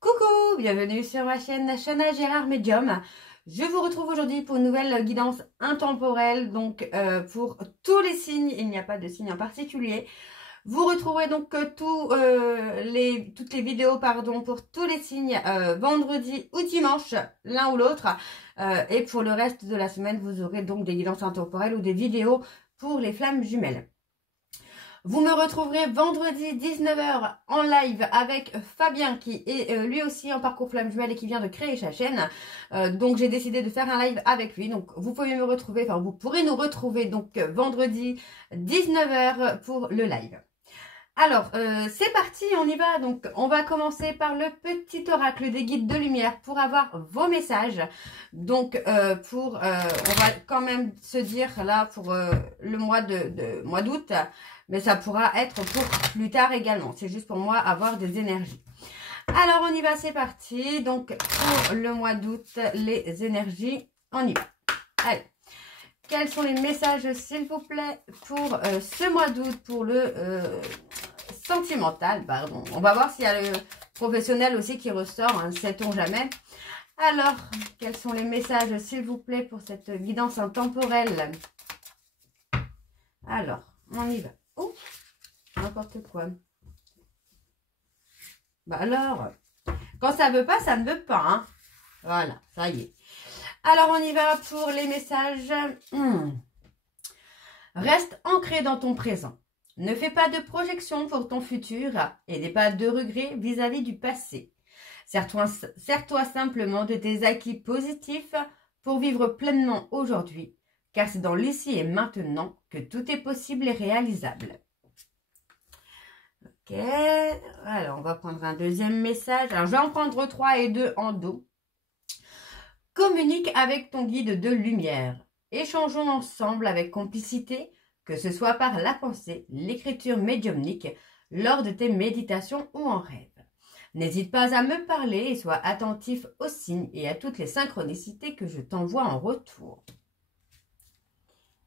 Coucou, bienvenue sur ma chaîne Chana Gérard Medium. Je vous retrouve aujourd'hui pour une nouvelle guidance intemporelle, donc pour tous les signes, il n'y a pas de signe en particulier. Vous retrouverez donc toutes les vidéos pour tous les signes vendredi ou dimanche, l'un ou l'autre. Et pour le reste de la semaine, vous aurez donc des guidances intemporelles ou des vidéos pour les flammes jumelles. Vous me retrouverez vendredi 19 h en live avec Fabien qui est lui aussi en parcours flamme jumelle et qui vient de créer sa chaîne. Donc j'ai décidé de faire un live avec lui. Donc vous pouvez me retrouver, enfin vous pourrez nous retrouver donc vendredi 19 h pour le live. Alors c'est parti, on y va. Donc on va commencer par le petit oracle des guides de lumière pour avoir vos messages. Donc on va quand même se dire là pour le mois mois d'août. Mais ça pourra être pour plus tard également. C'est juste pour moi avoir des énergies. Alors, on y va, c'est parti. Donc, pour le mois d'août, les énergies, on y va. Allez. Quels sont les messages, s'il vous plaît, pour ce mois d'août, pour le sentimental, pardon. On va voir s'il y a le professionnel aussi qui ressort, hein, sait-on jamais. Alors, quels sont les messages, s'il vous plaît, pour cette guidance intemporelle? Alors, on y va. Oh, n'importe quoi. Bah alors, quand ça veut pas, ça ne veut pas. Hein. Voilà, ça y est. Alors, on y va pour les messages. Reste ancré dans ton présent. Ne fais pas de projection pour ton futur et n'aie pas de regrets vis-à-vis du passé. Sers-toi simplement de tes acquis positifs pour vivre pleinement aujourd'hui. Car c'est dans l'ici et maintenant que tout est possible et réalisable. Ok, alors on va prendre un deuxième message. Alors je vais en prendre 3 et 2 en dos. Communique avec ton guide de lumière. Échangeons ensemble avec complicité, que ce soit par la pensée, l'écriture médiumnique, lors de tes méditations ou en rêve. N'hésite pas à me parler et sois attentif aux signes et à toutes les synchronicités que je t'envoie en retour.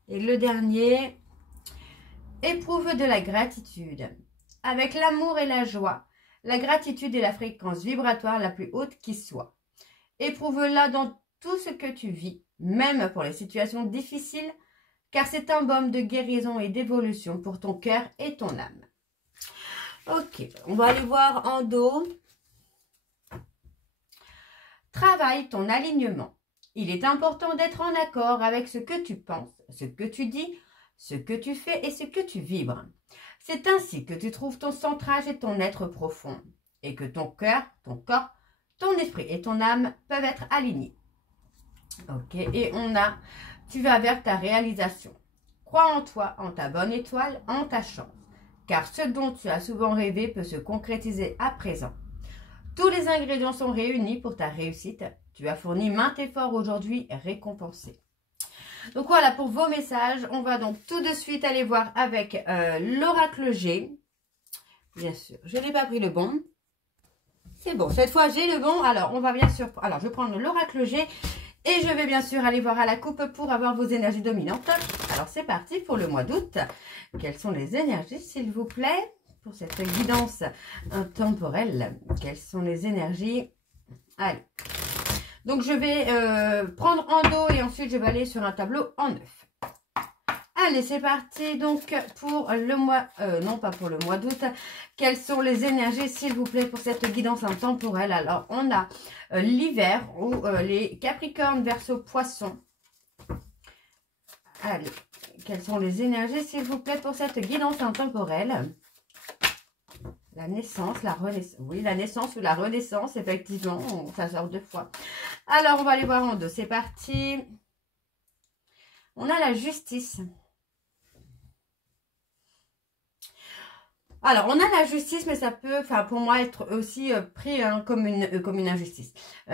Et le dernier, éprouve de la gratitude. Avec l'amour et la joie, la gratitude est la fréquence vibratoire la plus haute qui soit. Éprouve-la dans tout ce que tu vis, même pour les situations difficiles, car c'est un baume de guérison et d'évolution pour ton cœur et ton âme. Ok, on va aller voir en dos. Travaille ton alignement. Il est important d'être en accord avec ce que tu penses, ce que tu dis, ce que tu fais et ce que tu vibres. C'est ainsi que tu trouves ton centrage et ton être profond, et que ton cœur, ton corps, ton esprit et ton âme peuvent être alignés. Ok, et on a, tu vas vers ta réalisation. Crois en toi, en ta bonne étoile, en ta chance, car ce dont tu as souvent rêvé peut se concrétiser à présent. Tous les ingrédients sont réunis pour ta réussite. Tu as fourni maintes efforts aujourd'hui récompensés. Donc voilà pour vos messages. On va donc tout de suite aller voir avec l'oracle G. Bien sûr, je n'ai pas pris le bon. C'est bon, cette fois j'ai le bon. Alors on va bien sûr... Alors je vais prendre l'oracle G et je vais bien sûr aller voir à la coupe pour avoir vos énergies dominantes. Alors c'est parti pour le mois d'août. Quelles sont les énergies s'il vous plaît pour cette guidance intemporelle? Quelles sont les énergies? Allez. Donc, je vais prendre en dos et ensuite, je vais aller sur un tableau en neuf. Allez, c'est parti. Donc, pour le mois... non, pas pour le mois d'août. Quelles sont les énergies, s'il vous plaît, pour cette guidance intemporelle? Alors, on a l'hiver ou les Capricornes, Verseau, Poissons. Allez, quelles sont les énergies, s'il vous plaît, pour cette guidance intemporelle? La naissance, la renaissance. Oui, la naissance ou la renaissance, effectivement, ça sort 2 fois. Alors, on va aller voir en deux. C'est parti. On a la justice. Alors, on a la justice, mais ça peut, enfin, pour moi, être aussi pris comme une injustice.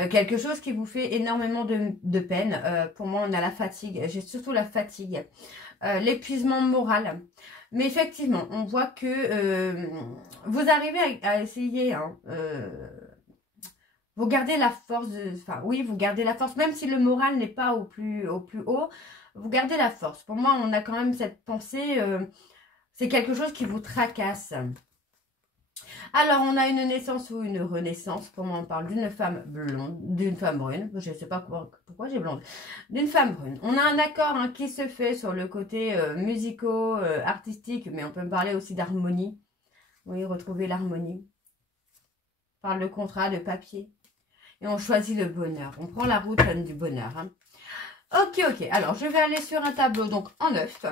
Quelque chose qui vous fait énormément de peine. Pour moi, on a la fatigue. J'ai surtout la fatigue. L'épuisement moral. Mais effectivement, on voit que vous arrivez à essayer, hein, vous gardez la force, enfin oui, vous gardez la force, même si le moral n'est pas au plus haut, vous gardez la force. Pour moi, on a quand même cette pensée, c'est quelque chose qui vous tracasse. Alors, on a une naissance ou une renaissance. Pour moi, on parle d'une femme blonde, d'une femme brune. Je ne sais pas pourquoi j'ai blonde. D'une femme brune. On a un accord hein, qui se fait sur le côté artistique, mais on peut me parler aussi d'harmonie. Oui, retrouver l'harmonie. On parle de contrat, de papier. Et on choisit le bonheur. On prend la route du bonheur. Hein. Ok. Alors, je vais aller sur un tableau, donc en 9.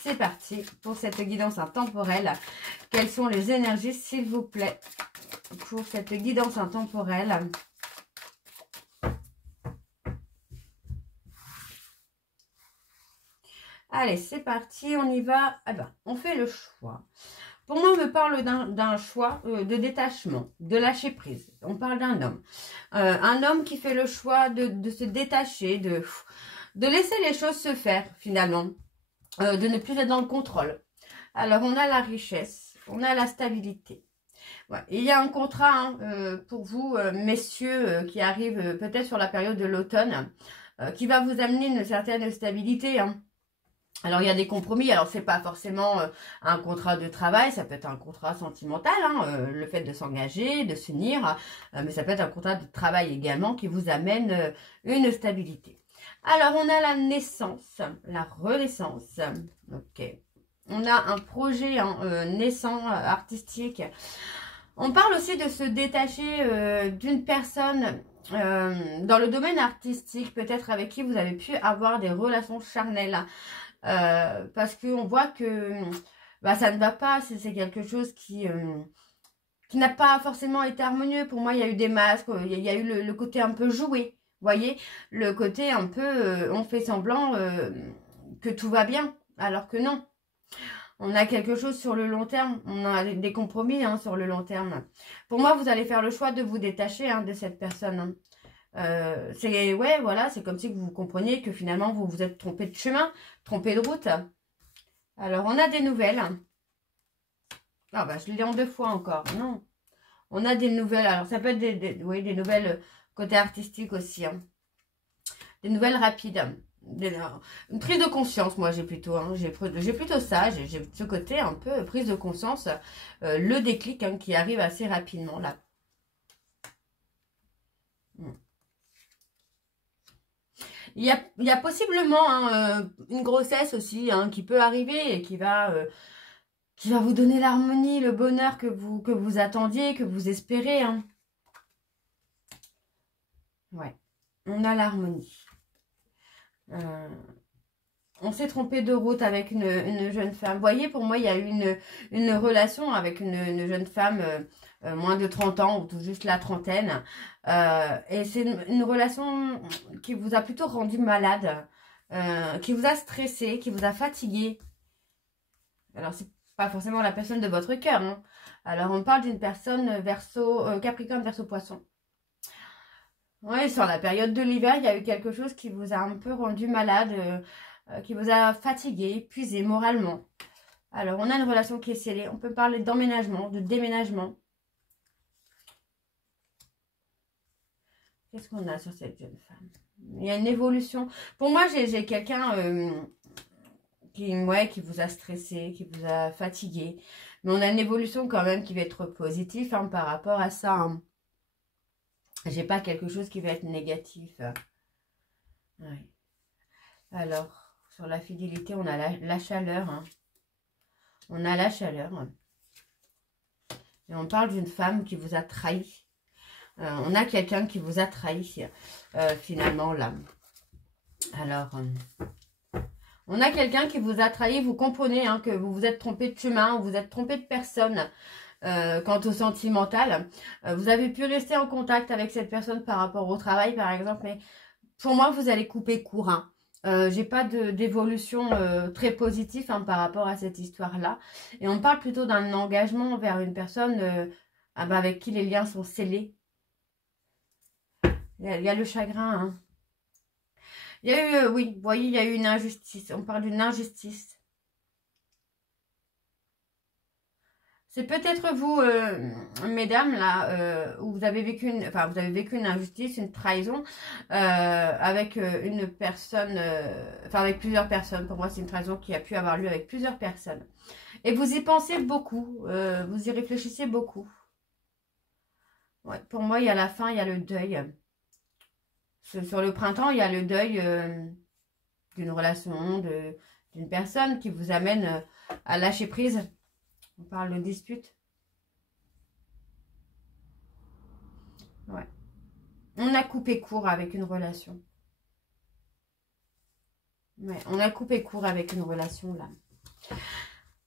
C'est parti pour cette guidance intemporelle. Quelles sont les énergies, s'il vous plaît, pour cette guidance intemporelle? Allez, c'est parti, on y va. Ah ben, on fait le choix. Pour moi, on me parle d'un choix de détachement, de lâcher prise. On parle d'un homme. Un homme qui fait le choix de se détacher, de laisser les choses se faire, finalement. De ne plus être dans le contrôle. Alors, on a la richesse, on a la stabilité. Ouais. Il y a un contrat hein, pour vous, messieurs, qui arrive peut-être sur la période de l'automne, qui va vous amener une certaine stabilité. Hein. Alors, il y a des compromis. Alors, c'est pas forcément un contrat de travail, ça peut être un contrat sentimental, hein, le fait de s'engager, de s'unir, mais ça peut être un contrat de travail également qui vous amène une stabilité. Alors, on a la naissance, la renaissance. Ok. On a un projet naissant, artistique. On parle aussi de se détacher d'une personne dans le domaine artistique, peut-être avec qui vous avez pu avoir des relations charnelles. Parce qu'on voit que bah, ça ne va pas, c'est quelque chose qui n'a pas forcément été harmonieux. Pour moi, il y a eu des masques, il y a eu le côté un peu joué. Vous voyez, le côté un peu, on fait semblant que tout va bien, alors que non. On a quelque chose sur le long terme, on a des compromis hein, sur le long terme. Pour moi, vous allez faire le choix de vous détacher hein, de cette personne. Hein. C'est comme si vous compreniez que finalement, vous vous êtes trompé de chemin, trompé de route. Alors, on a des nouvelles. Ah bah, je l'ai en 2 fois encore, non. On a des nouvelles, alors ça peut être des nouvelles côté artistique aussi. Hein. Des nouvelles rapides. Une prise de conscience, moi j'ai plutôt. Hein. J'ai plutôt ça, j'ai ce côté un peu prise de conscience. Le déclic hein, qui arrive assez rapidement là. Il y a possiblement hein, une grossesse aussi hein, qui peut arriver et qui va vous donner l'harmonie, le bonheur que vous attendiez, que vous espérez. Hein. Ouais, on a l'harmonie. On s'est trompé de route avec une jeune femme. Vous voyez, pour moi, il y a eu une relation avec une jeune femme moins de 30 ans, ou tout juste la trentaine. Et c'est une relation qui vous a plutôt rendu malade, qui vous a stressé, qui vous a fatigué. Alors, c'est pas forcément la personne de votre cœur. Hein. Alors, on parle d'une personne Capricorne, Verseau, Poisson. Oui, sur la période de l'hiver, il y a eu quelque chose qui vous a un peu rendu malade, qui vous a fatigué, épuisé moralement. Alors, on a une relation qui est scellée. On peut parler d'emménagement, de déménagement. Qu'est-ce qu'on a sur cette jeune femme? Il y a une évolution. Pour moi, j'ai quelqu'un qui vous a stressé, qui vous a fatigué. Mais on a une évolution quand même qui va être positive hein, par rapport à ça. Hein. J'ai pas quelque chose qui va être négatif. Ouais. Alors, sur la fidélité, on a la chaleur. Hein. On a la chaleur. Et on parle d'une femme qui vous a trahi. On a quelqu'un qui vous a trahi, finalement, là. Alors, on a quelqu'un qui vous a trahi. Vous comprenez hein, que vous vous êtes trompé de chemin, vous êtes trompé de personne. Quant au sentimental, vous avez pu rester en contact avec cette personne par rapport au travail, par exemple. Mais pour moi, vous allez couper court. Hein. J'ai pas d'évolution très positive hein, par rapport à cette histoire-là. Et on parle plutôt d'un engagement vers une personne avec qui les liens sont scellés. Il y a le chagrin. Hein. Il y a eu, oui, vous voyez, il y a eu une injustice. On parle d'une injustice. C'est peut-être vous, mesdames, là, où vous avez vécu une injustice, une trahison avec une personne, avec plusieurs personnes. Pour moi, c'est une trahison qui a pu avoir lieu avec plusieurs personnes. Et vous y pensez beaucoup, vous y réfléchissez beaucoup. Ouais, pour moi, il y a la fin, il y a le deuil. Sur le printemps, il y a le deuil d'une relation, d'une personne qui vous amène à lâcher prise. On parle de dispute. Ouais. On a coupé court avec une relation. Ouais, on a coupé court avec une relation là.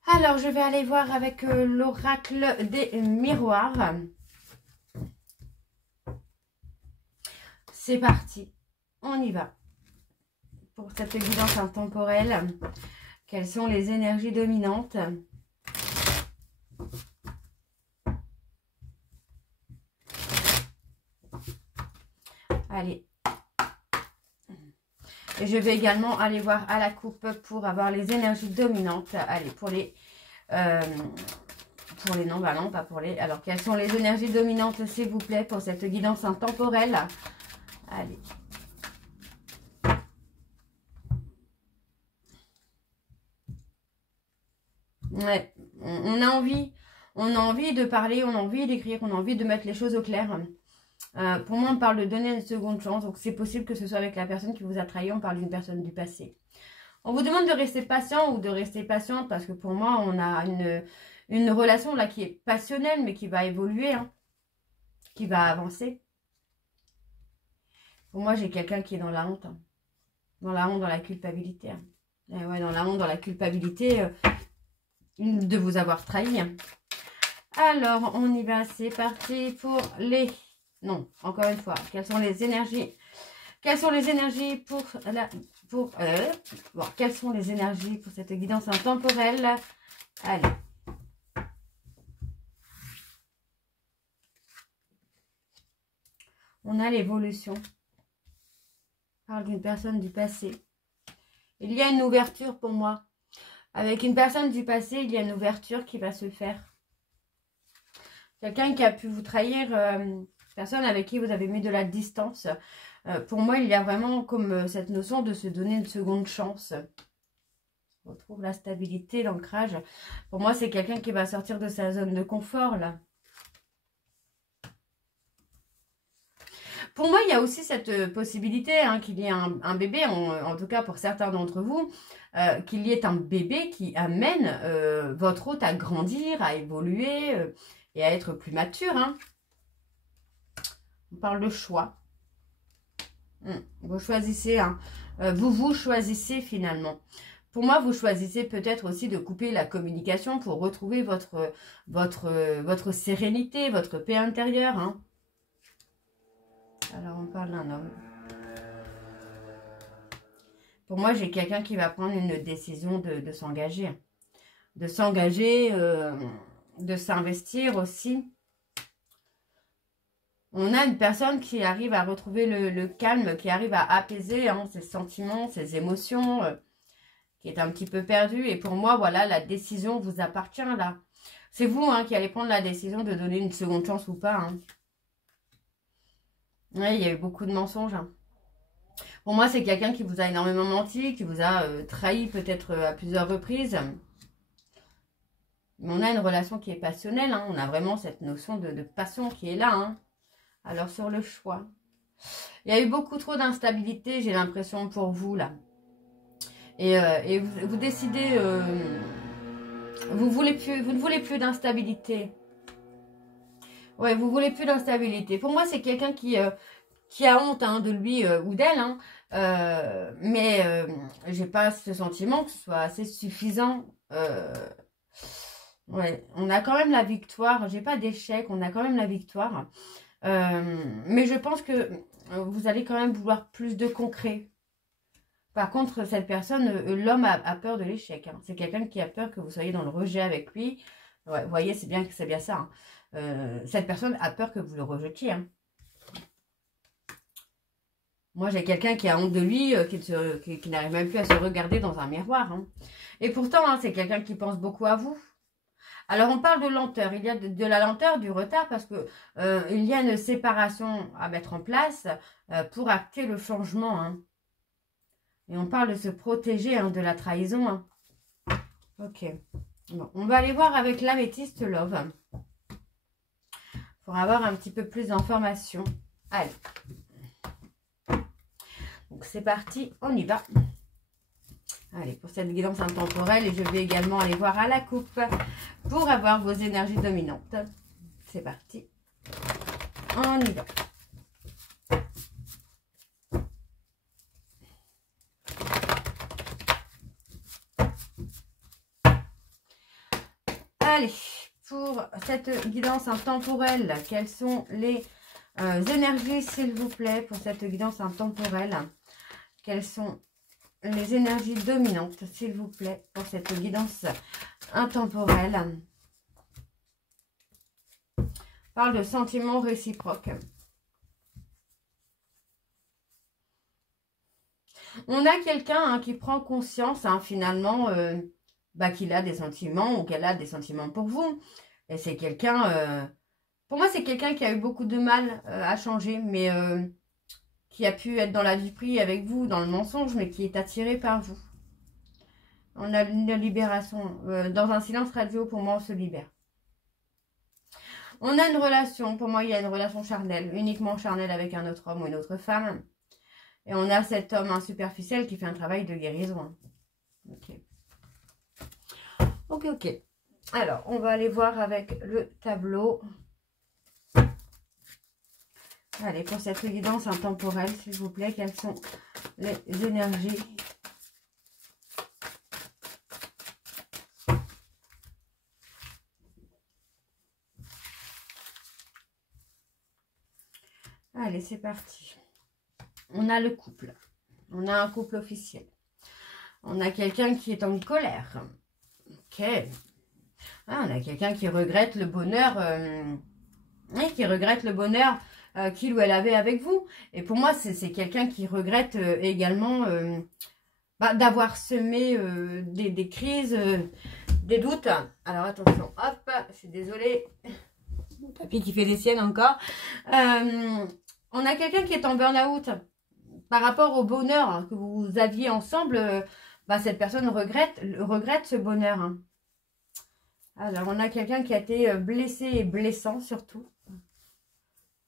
Alors, je vais aller voir avec l'oracle des miroirs. C'est parti. On y va. Pour cette guidance intemporelle, quelles sont les énergies dominantes ? Allez. Et je vais également aller voir à la coupe pour avoir les énergies dominantes. Allez, pour les non, bah non, pas pour les... Alors, quelles sont les énergies dominantes, s'il vous plaît, pour cette guidance intemporelle? Allez. Ouais, on a envie de parler, on a envie d'écrire, on a envie de mettre les choses au clair. Pour moi, on parle de donner une seconde chance. Donc, c'est possible que ce soit avec la personne qui vous a trahi. On parle d'une personne du passé. On vous demande de rester patient ou de rester patiente parce que pour moi, on a une relation là qui est passionnelle mais qui va évoluer, hein, qui va avancer. Pour moi, j'ai quelqu'un qui est dans la honte. Hein. Dans la honte, dans la culpabilité. Hein. Et ouais, dans la honte, dans la culpabilité de vous avoir trahi. Hein. Alors, on y va. C'est parti pour les... Non, encore une fois, quelles sont les énergies? Quelles sont les énergies pour la... Bon, quelles sont les énergies pour cette guidance intemporelle? Allez. On a l'évolution. On parle d'une personne du passé. Il y a une ouverture pour moi. Avec une personne du passé, il y a une ouverture qui va se faire. Quelqu'un qui a pu vous trahir... personne avec qui vous avez mis de la distance. Pour moi, il y a vraiment comme cette notion de se donner une seconde chance. On retrouve la stabilité, l'ancrage. Pour moi, c'est quelqu'un qui va sortir de sa zone de confort, là. Pour moi, il y a aussi cette possibilité hein, qu'il y ait un bébé, en tout cas pour certains d'entre vous, qu'il y ait un bébé qui amène votre hôte à grandir, à évoluer et à être plus mature, hein. On parle de choix. Vous choisissez, hein. Vous choisissez finalement. Pour moi, vous choisissez peut-être aussi de couper la communication pour retrouver votre sérénité, votre paix intérieure. Hein. Alors, on parle d'un homme. Pour moi, j'ai quelqu'un qui va prendre une décision de s'engager. De s'engager, de s'investir aussi. On a une personne qui arrive à retrouver le calme, qui arrive à apaiser hein, ses sentiments, ses émotions, qui est un petit peu perdue. Et pour moi, voilà, la décision vous appartient là. C'est vous hein, qui allez prendre la décision de donner une seconde chance ou pas. Hein. Ouais, il y a eu beaucoup de mensonges. Hein. Pour moi, c'est quelqu'un qui vous a énormément menti, qui vous a trahi peut-être à plusieurs reprises. Mais on a une relation qui est passionnelle. Hein. On a vraiment cette notion de passion qui est là. Hein. Alors, sur le choix, il y a eu beaucoup trop d'instabilité, j'ai l'impression, pour vous, là. Et vous décidez, vous ne voulez plus d'instabilité. Ouais, vous voulez plus d'instabilité. Pour moi, c'est quelqu'un qui a honte hein, de lui ou d'elle. Hein, mais j'ai pas ce sentiment que ce soit assez suffisant. Ouais, on a quand même la victoire. J'ai pas d'échec, on a quand même la victoire. Mais je pense que vous allez quand même vouloir plus de concret. Par contre, cette personne, l'homme a peur de l'échec. Hein. C'est quelqu'un qui a peur que vous soyez dans le rejet avec lui. Ouais, vous voyez, c'est bien ça. Hein. Cette personne a peur que vous le rejetiez. Hein. Moi, j'ai quelqu'un qui a honte de lui, qui n'arrive même plus à se regarder dans un miroir. Hein. Et pourtant, hein, c'est quelqu'un qui pense beaucoup à vous. Alors, on parle de lenteur. Il y a de la lenteur, du retard, parce que il y a une séparation à mettre en place pour acter le changement. Hein. Et on parle de se protéger hein, de la trahison. Hein. Ok. Bon, on va aller voir avec l'améthyste Love. Pour avoir un petit peu plus d'informations. Allez. Donc, c'est parti. On y va. Allez, pour cette guidance intemporelle, et je vais également aller voir à la coupe pour avoir vos énergies dominantes. C'est parti. On y va. Allez, pour cette guidance intemporelle, quelles sont les énergies, s'il vous plaît, pour cette guidance intemporelle? Quelles sont les énergies dominantes, s'il vous plaît, pour cette guidance intemporelle? On parle de sentiments réciproques. On a quelqu'un hein, qui prend conscience, hein, finalement, qu'il a des sentiments ou qu'elle a des sentiments pour vous. Et c'est quelqu'un, pour moi, c'est quelqu'un qui a eu beaucoup de mal à changer, mais qui a pu être dans la duperie avec vous, dans le mensonge, mais qui est attiré par vous. On a une libération. Dans un silence radio, pour moi, on se libère. On a une relation. Pour moi, il y a une relation charnelle, uniquement charnelle avec un autre homme ou une autre femme. Et on a cet homme hein, superficiel qui fait un travail de guérison. Ok. Ok, ok. Alors, on va aller voir avec le tableau. Allez, pour cette guidance intemporelle, s'il vous plaît, quelles sont les énergies? Allez, c'est parti. On a le couple. On a un couple officiel. On a quelqu'un qui est en colère. Ok. Ah, on a quelqu'un qui regrette le bonheur. Qui regrette le bonheur qu'il ou elle avait avec vous. Et pour moi, c'est quelqu'un qui regrette également d'avoir semé des crises, des doutes. Alors attention, hop, je suis désolée. Mon papy qui fait des siennes encore. On a quelqu'un qui est en burn-out par rapport au bonheur hein, que vous aviez ensemble. Cette personne regrette ce bonheur. Hein. Alors, on a quelqu'un qui a été blessé et blessant surtout.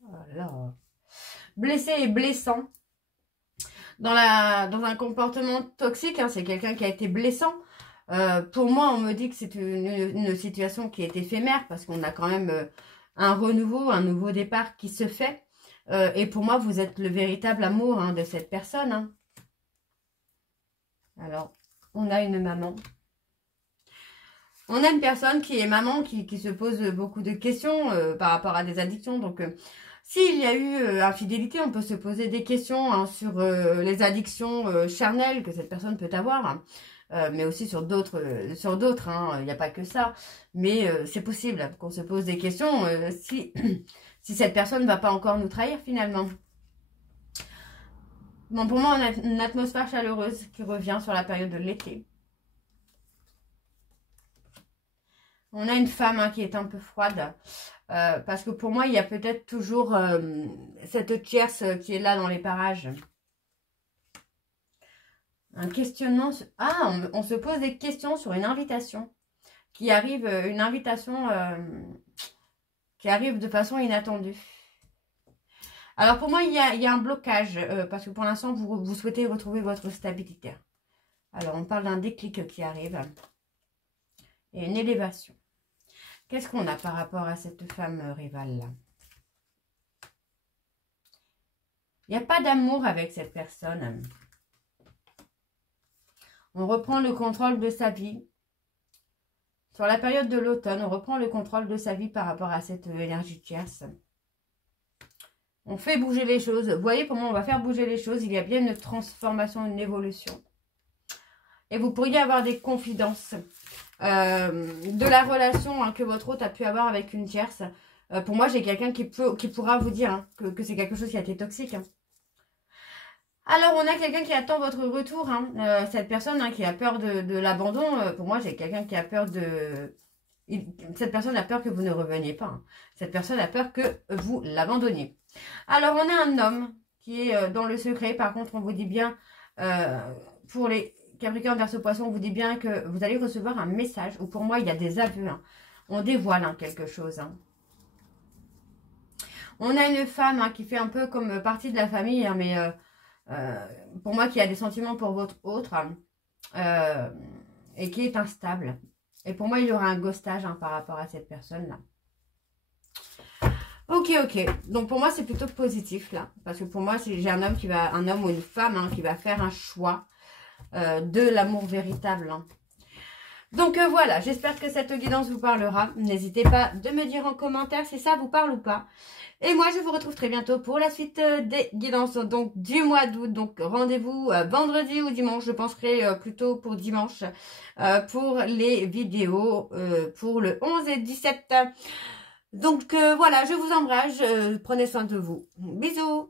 Voilà. Blessé et blessant. Dans un comportement toxique, hein, c'est quelqu'un qui a été blessant. Pour moi, on me dit que c'est une situation qui est éphémère parce qu'on a quand même un renouveau, un nouveau départ qui se fait. Et pour moi, vous êtes le véritable amour hein, de cette personne. Hein. Alors, on a une maman. On a une personne qui est maman, qui se pose beaucoup de questions par rapport à des addictions. Donc, s'il y a eu infidélité, on peut se poser des questions hein, sur les addictions charnelles que cette personne peut avoir. Hein. Mais aussi sur d'autres. Hein. Il n'y a pas que ça. Mais c'est possible qu'on se pose des questions si... si cette personne ne va pas encore nous trahir finalement. Bon, pour moi, on a une atmosphère chaleureuse qui revient sur la période de l'été. On a une femme hein, qui est un peu froide. Parce que pour moi, il y a peut-être toujours cette tierce qui est là dans les parages. Un questionnement. Ah, on se pose des questions sur une invitation. Qui arrive, une invitation... qui arrive de façon inattendue. Alors pour moi, il y a un blocage, parce que pour l'instant, vous souhaitez retrouver votre stabilité. Alors on parle d'un déclic qui arrive, et une élévation. Qu'est-ce qu'on a par rapport à cette femme rivale-là? Il n'y a pas d'amour avec cette personne. On reprend le contrôle de sa vie. Sur la période de l'automne, on reprend le contrôle de sa vie par rapport à cette énergie tierce. On fait bouger les choses. Vous voyez, pour moi, on va faire bouger les choses. Il y a bien une transformation, une évolution. Et vous pourriez avoir des confidences de la relation hein, que votre hôte a pu avoir avec une tierce. Pour moi, j'ai quelqu'un qui pourra vous dire hein, que c'est quelque chose qui a été toxique. Hein. Alors, on a quelqu'un qui attend votre retour. Hein. Cette personne hein, qui a peur de l'abandon, pour moi, j'ai quelqu'un qui a peur de... Cette personne a peur que vous ne reveniez pas. Hein. Cette personne a peur que vous l'abandonniez. Alors, on a un homme qui est dans le secret. Par contre, on vous dit bien, pour les Capricorne, Verseau, Poisson, on vous dit bien que vous allez recevoir un message. Ou pour moi, il y a des aveux. Hein. On dévoile hein, quelque chose. Hein. On a une femme hein, qui fait un peu comme partie de la famille. Hein, mais pour moi, qui a des sentiments pour votre autre. Et qui est instable. Et pour moi, il y aura un ghostage hein, par rapport à cette personne-là. Ok. Donc pour moi, c'est plutôt positif là. Parce que pour moi, j'ai un homme ou une femme hein, qui va faire un choix de l'amour véritable. Hein. Donc voilà, j'espère que cette guidance vous parlera. N'hésitez pas de me dire en commentaire si ça vous parle ou pas. Et moi, je vous retrouve très bientôt pour la suite des guidances donc du mois d'août. Donc rendez-vous vendredi ou dimanche. Je penserai plutôt pour dimanche pour les vidéos pour le 11 et 17. Donc voilà, je vous embrasse. Prenez soin de vous. Bisous.